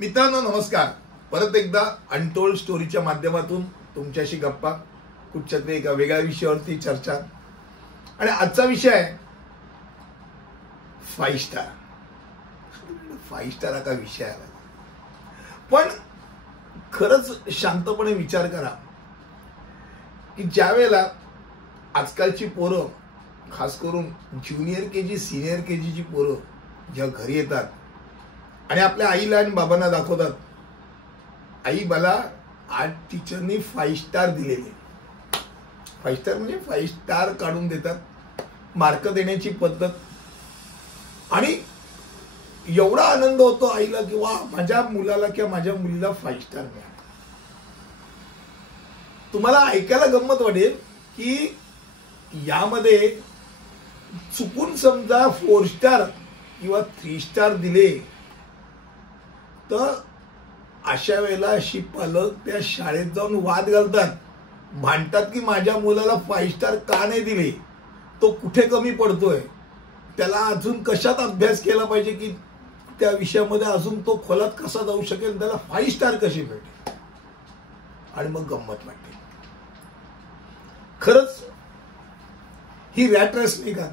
मित्रांनो नमस्कार. परत एकदा अनटोल्ड स्टोरीच्या माध्यमातून तुमच्याशी गप्पा, कुठच्या तरी एका वेगळ्या विषयावरती चर्चा. आणि आजचा विषय आहे 5 स्टार. 5 स्टार हा का विषय आला, पण खरंच शांतपणे विचार करा की ज्या वेळेला आजकालची पोरं, खास करून ज्युनियर केजी सिनियर केजीची पोरं जेव्हा घरी येतात आणि आपल्या आईला आणि बाबांना दाखवतात, आई मला आज टीचरनी 5 स्टार दिलेले. 5 स्टार म्हणजे 5 स्टार काढून देतात, मार्क देण्याची पद्धत. आणि एवढा आनंद होतो आईला की वा, माझ्या मुलाला किंवा माझ्या मुलीला 5 स्टार मिळाले. तुम्हाला ऐकायला गंमत वाटेल की यामध्ये चुकून समजा 4 स्टार किंवा 3 स्टार दिले तर अशा वेळेला अशी पालक त्या शाळेत जाऊन वाद घालतात, भांडतात की माझ्या मुलाला 5 स्टार का नाही दिले, तो कुठे कमी पडतोय, त्याला अजून कशात अभ्यास केला पाहिजे की त्या विषयामध्ये अजून तो खोलात कसा जाऊ शकेल, त्याला 5 स्टार कशी मिळते. आणि मग गंमत वाटते. खरंच ही रॅट रेस नाही का?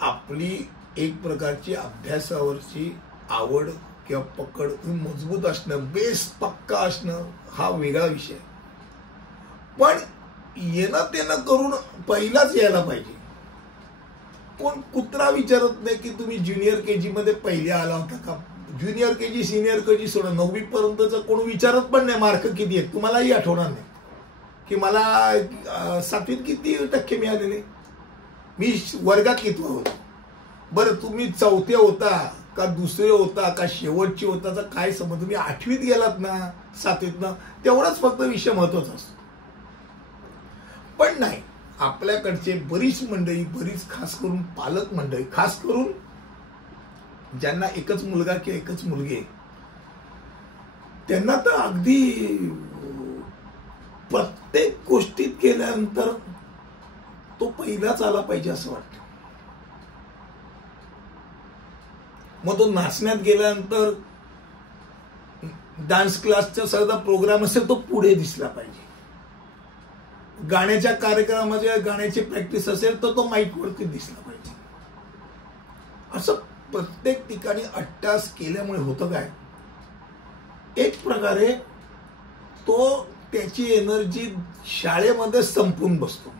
आपली एक प्रकारची अभ्यासावरची आवड किंवा पकड मजबूत असणं, बेस पक्का असणं हा वेगळा विषय. पण येणं तेणं करून पहिलाच यायला पाहिजे. कोण कुत्रा विचारत नाही की तुम्ही ज्युनियर केजी मध्ये पहिले आला होता का. ज्युनियर केजी सिनियर केजी सोडा 9वी पर्यंतच कोण विचारत पण नाही मार्क किती आहेत. तुम्हालाही आठवणार नाही की मला 7वीत किती टक्के मिळालेले, मी वर्गात किती होतो. बरं तुम्ही 4थी होता का 2री होता का शेवटची होता तर काय समज, तुम्ही 8वीत गेलात ना 7वीतनं, तेवढाच फक्त विषय महत्वाचा असतो. पण नाही, आपल्याकडचे बरीच मंडळी, बरीच खास करून पालक मंडळी, खास करून ज्यांना एकच मुलगा किंवा एकच मुलगी आहे, त्यांना तर अगदी प्रत्येक गोष्टीत केल्यानंतर तो पहिलाच आला पाहिजे असं वाटतं. मग तो नाचण्यात गेल्यानंतर डान्स क्लासचा सगळा प्रोग्राम असेल तो पुढे दिसला पाहिजे. गाण्याच्या कार्यक्रमामध्ये गाण्याची प्रॅक्टिस असेल तर तो माईक वरती दिसला पाहिजे. असं प्रत्येक ठिकाणी अट्टास केल्यामुळे होतं काय, एक प्रकारे तो त्याची एनर्जी शाळेमध्ये संपून बसतो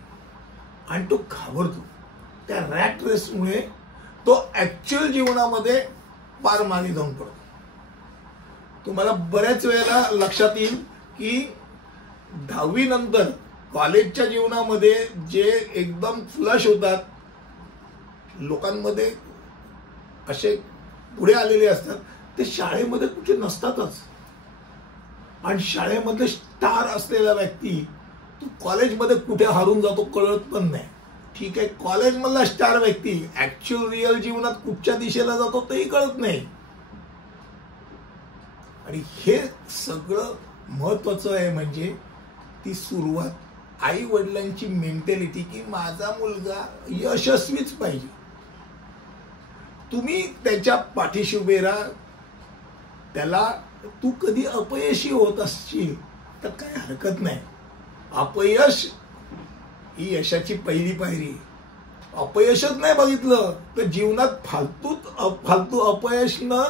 आणि तो घाबरतो. त्या रॅट रेसमुळे तो ऍक्च्युअल जीवनामध्ये पार मागे जाऊन पडतो. तुम्हाला बऱ्याच वेळेला लक्षात येईल की 10वी नंतर कॉलेजच्या जीवनामध्ये जे एकदम फ्लश होतात, लोकांमध्ये असे पुढे आलेले असतात, ते शाळेमध्ये कुठे नसतातच. आणि शाळेमध्ये स्टार असलेला व्यक्ती तो कॉलेजमध्ये कुठे हारून जातो कळत पण नाही. ठीक आहे, कॉलेजमधला स्टार व्यक्ती ऍक्च्युअल रिअल जीवनात कुठच्या दिशेला जातो तेही कळत नाही. आणि हे सगळं महत्वाचं आहे म्हणजे ती सुरुवात, आई वडिलांची मेंटॅलिटी की माझा मुलगा यशस्वीच पाहिजे. तुम्ही त्याच्या पाठीशी उभे राहा. त्याला तू कधी अपयशी होत असशील तर काही हरकत नाही. अपयश ही यशाची पहिली पायरी. अपयशच नाही बघितलं तर जीवनात फालतू अपयश न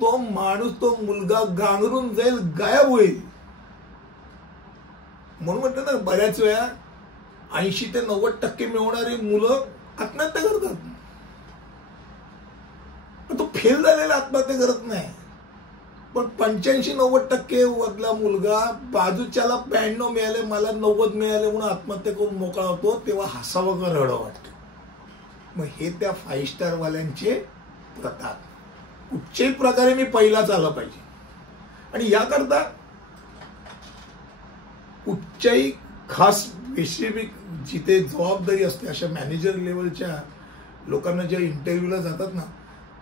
तो माणूस, तो मुलगा गांगरून जाईल, गायब होईल. म्हणून म्हटलं ना, बऱ्याच वेळा 80 ते 90% मिळवणारी मुलं आत्महत्या करतात. तो फेल झालेला आत्महत्या करत नाही. पण 85-90% वरला मुलगा बाजूच्याला 92 मिळाले, मला 90 मिळाले म्हणून आत्महत्या करून मोकळा होतो, तेव्हा हसावं का रडं वाटतं. मग हे त्या 5 स्टार वाल्यांचे प्रताप. कुठच्याही प्रकारे मी पहिलाच आला पाहिजे. आणि याकरता कुठच्याही खास स्पेसिफिक जिथे जबाबदारी असते, अशा मॅनेजर लेवलच्या लोकांना जेव्हा इंटरव्ह्यूला जातात ना,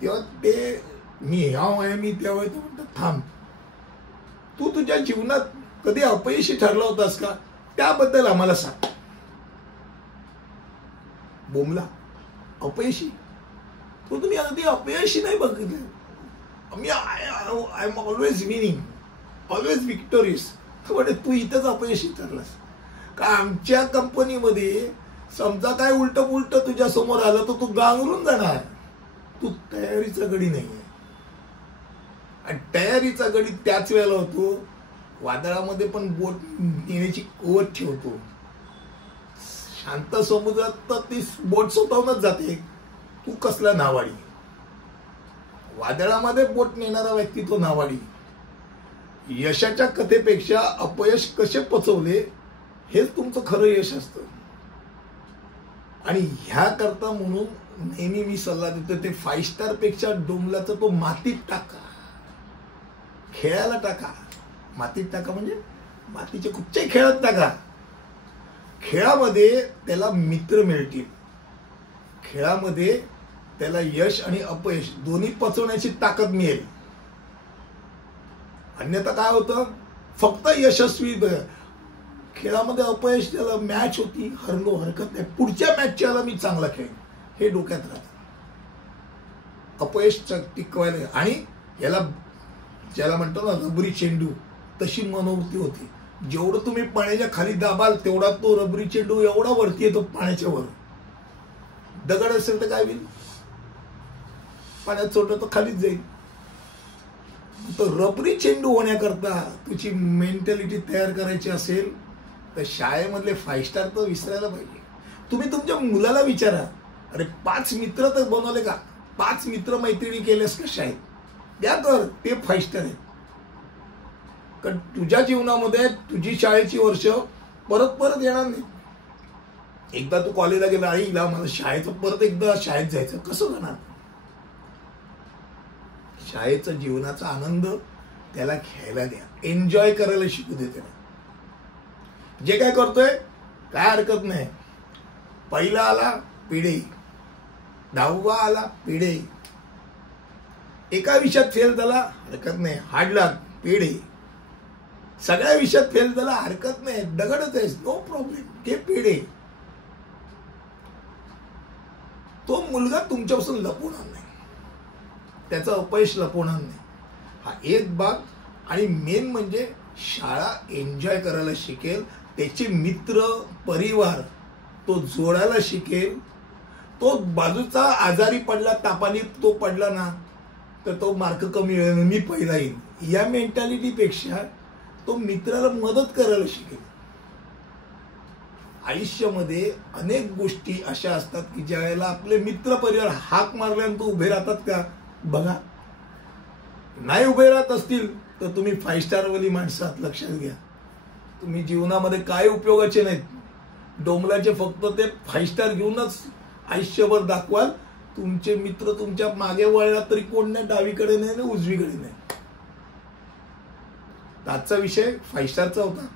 तेव्हा ते मी ह्या वया मी त्या वयात म्हणतात, थांब, तू तुझ्या जीवनात कधी अपयशी ठरला होतास का, त्याबद्दल आम्हाला सांग. बोमला अपयशी तो तुम्ही अगदी अपयशी नाही बघितलं. मी I am always winning, always victorious. म्हणजे तू इथंच अपयशी ठरलास का? आमच्या कंपनीमध्ये समजा काय उलट पुलट तुझ्या समोर आलं तर तू गांगरून जाणार. तू तयारीचा गडी नाहीये. आणि तयारीचा गडी त्याच वेळेला होतो वादळामध्ये पण बोट नेण्याची कुवत ठेवतो. शांत समुद्रात तर ती बोट स्वतःहूनच जाते. तू कसला नावाडी. वादळामध्ये बोट नेणारा व्यक्ती तो नावाडी. यशाच्या कथेपेक्षा अपयश कसे पचवले हेच तुमचं खरं यश असतं. आणि ह्या करता म्हणून नेहमी मी सल्ला देतो, ते 5 स्टार पेक्षा डोंबलाचा तो मातीत टाका, खेळायला टाका. मातीत टाका म्हणजे मातीचे कुठच्याही खेळात टाका. खेळामध्ये त्याला मित्र मिळतील. खेळामध्ये त्याला यश आणि अपयश दोन्ही पचवण्याची ताकद मिळेल. अन्यथा काय होतं, फक्त यशस्वी खेळामध्ये अपयश, त्याला मॅच होती, हरलो हरकत नाही, पुढच्या मॅचच्या मी चांगला खेळ, हे डोक्यात राहतं. अपयश टिकवायला. आणि याला ज्याला म्हणतो ना रबरी चेंडू, तशी मनोवृत्ती होती. जेवढं तुम्ही पाण्याच्या खाली दाबाल तेवढा तो रबरी चेंडू एवढा वरती येतो पाण्याच्या वर. दगड असेल तर काय होईल, पाण्यात सोडलं तर खालीच जाईल. तर रबरी चेंडू होण्याकरता तुझी मेंटॅलिटी तयार करायची असेल तर शाळेमधले 5 स्टार तर विसरायला पाहिजे. तुम्ही तुमच्या मुलाला विचारा, अरे 5 मित्र तर बनवले का, 5 मित्र मैत्रिणी केलेस का शाळेत, द्या कर, ते 5 स्टार आहेत. कारण तुझ्या जीवनामध्ये तुझी शाळेची वर्ष परत परत येणार नाही. एकदा तू कॉलेजला गेला, आईला मला शाळेचं परत एकदा शाळेत जायचं, कसं जाणार. शाळेचा जीवनाचा आनंद त्याला घ्यायला द्या, एन्जॉय करायला शिकू दे. त्याला जे काय करतोय काय हरकत नाही. पहिला आला पिढे, 10वा आला पिढे, एका विषयात फेल झाला हरकत नाही, हाडला पिढे, सगळ्या विषयात फेल झाला हरकत नाही, दगडच आहे, नो प्रॉब्लेम, ते पिढे. तो मुलगा तुमच्यापासून लपवणार नाही, त्याचं अपयश लपवणार नाही. हा एक भाग. आणि मेन म्हणजे शाळा एन्जॉय करायला शिकेल, त्याचे मित्र परिवार तो जोडायला शिकेल. तो बाजूचा आजारी पडला, तापाने तो पडला ना तर तो मार्क कमी येईल, मी पहिला येईल, या मेंटॅलिटीपेक्षा तो मित्राला मदत करायला शिकेल. आयुष्यामध्ये अनेक गोष्टी अशा असतात की ज्या वेळेला आपले मित्र परिवार हाक मारल्यानंतर उभे राहतात का बघा. नाही उभे राहत असतील तर तुम्ही 5 स्टार वाली माणसात लक्षात घ्या, तुम्ही जीवनामध्ये काय उपयोगाचे नाहीत. डोंबलाचे फक्त ते 5 स्टार घेऊनच आयुष्यभर दाखवाल. तुमचे मित्र तुमच्या मागे वळला तरी कोण नाही, डावीकडे नाही आणि उजवीकडे नाही. आजचा विषय 5 स्टारचा होता.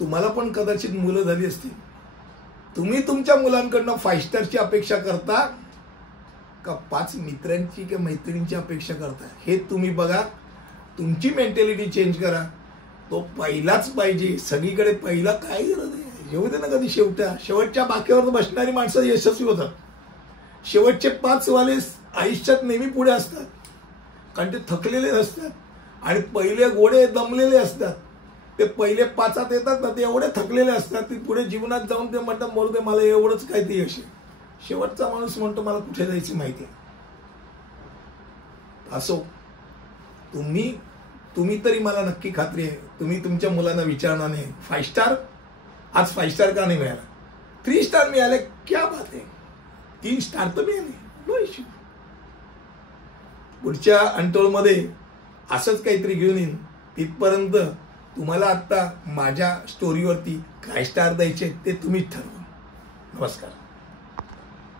तुम्हाला पण कदाचित मुलं झाली असतील. तुम्ही तुमच्या मुलांकडनं 5 स्टारची अपेक्षा करता का 5 मित्रांची किंवा मैत्रिणींची अपेक्षा करता, हे तुम्ही बघा. तुमची मेंटॅलिटी चेंज करा. तो पहिलाच पाहिजे, सगळीकडे पहिला काय गरज आहे. येऊ दे ना कधी शेवटच्या बाकीवर बसणारी माणसं यशस्वी होतात. शेवटचे 5 वाले आयुष्यात नेहमी पुढे असतात, कारण ते थकलेले नसतात. आणि पहिले घोडे दमलेले असतात. ते पहिले 5 येतात ना, ते एवढे थकलेले असतात, ते पुढे जीवनात जाऊन ते म्हणतात मरू दे, मला एवढंच काय ते यश आहे. शेवटचा माणूस म्हणतो मला कुठे जायची माहिती आहे. असो, तुम्ही तरी मला नक्की खात्री आहे तुम्ही तुमच्या मुलांना विचारणार नाही 5 स्टार, आज 5 स्टार का नाही मिळाला, 3 स्टार मिळाले, क्या बात आहे, 3 स्टार तर मिळाले, नो इश्यू. पुढच्या अनटोलमध्ये असंच काहीतरी घेऊन येईन. तिथपर्यंत तुम्हाला आता माझ्या स्टोरीवरती काय स्टार द्यायचे ते तुम्हीच ठरवा. नमस्कार.